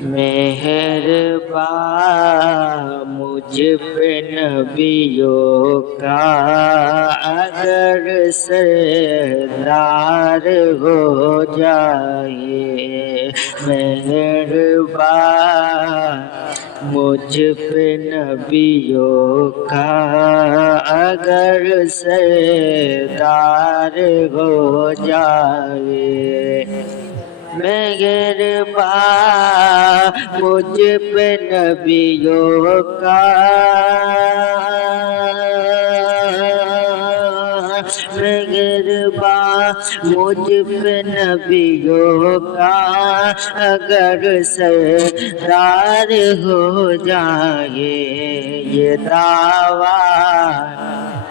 مہربان مجھ پہ نبیوں کا اگر سردار ہو جائے، مہربان مجھ پہ نبیوں کا اگر سردار ہو جائے، مہربان مجھ پہ نبیوں کا مہربان مجھ پہ نبیوں کا اگر سردار ہو جائے، یہ دعویٰ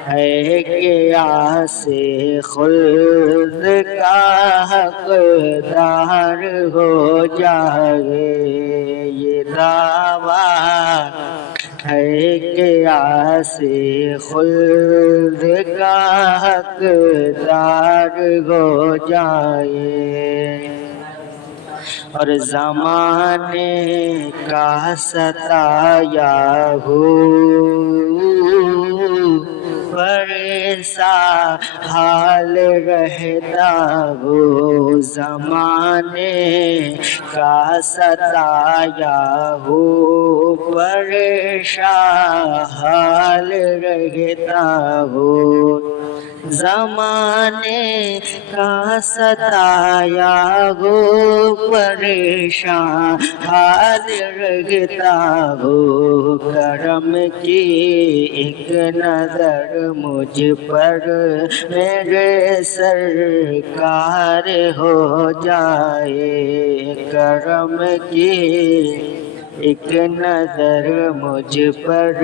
ہے کہ آسے خلد کا حقدار ہو جائے، یہ دعویٰ ہے کہ آسے خلد کا حقدار ہو جائے، اور زمانے کا ستایا پریشان حال رہتا ہو، زمانے کا ستایا ہو پریشان حال رہتا ہو، زمانے کا ستایا ہو پریشان حال رہتا ہو، کرم کی ایک نظر مجھ پر میرے سرکار ہو جائے، کرم کی ایک نظر مجھ پر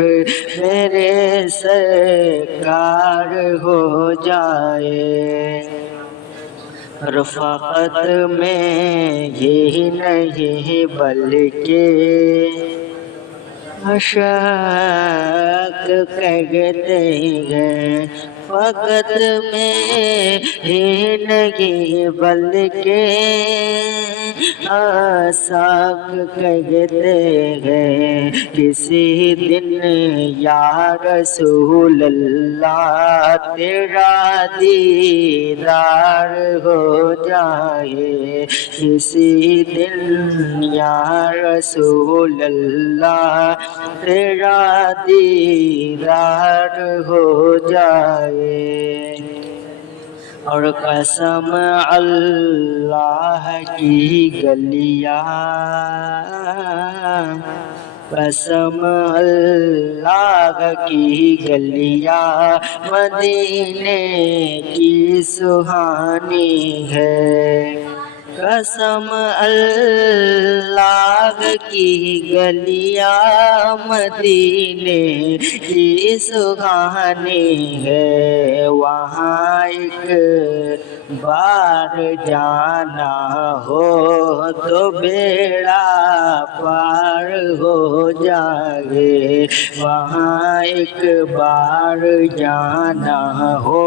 میرے سرکار ہو جائے، رفاقت میں یہی نہیں بلکہ اشاق کہتے ہیں، فقط میں ہی نہیں بلکہ اشاق کہتے ہیں، کسی دن یا رسول اللہ تیرا دیدار ہو جائے، کسی دن یا رسول اللہ تیرا دیدار ہو جائے، اور قسم اللہ کی گلیاں، قسم اللہ کی گلیاں مدینے کی سہانی ہے، قسم اللہ کی گلیاں مدینے کی سہانی ہے، وہاں ایک بار جانا ہو تو بیڑا پار ہو جائے، وہاں ایک بار جانا ہو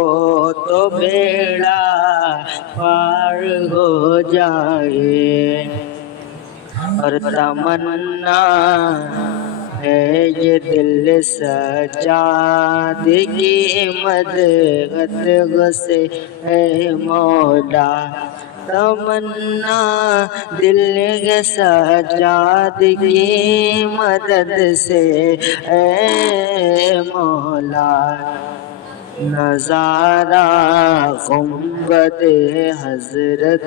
تو بیڑا پار ہو جائے، اور تمنا ہے یہ دل سجاد کی مدد سے اے مولا، تمنا دل سجاد کی مدد سے اے مولا، نظارہ گنبد حضرت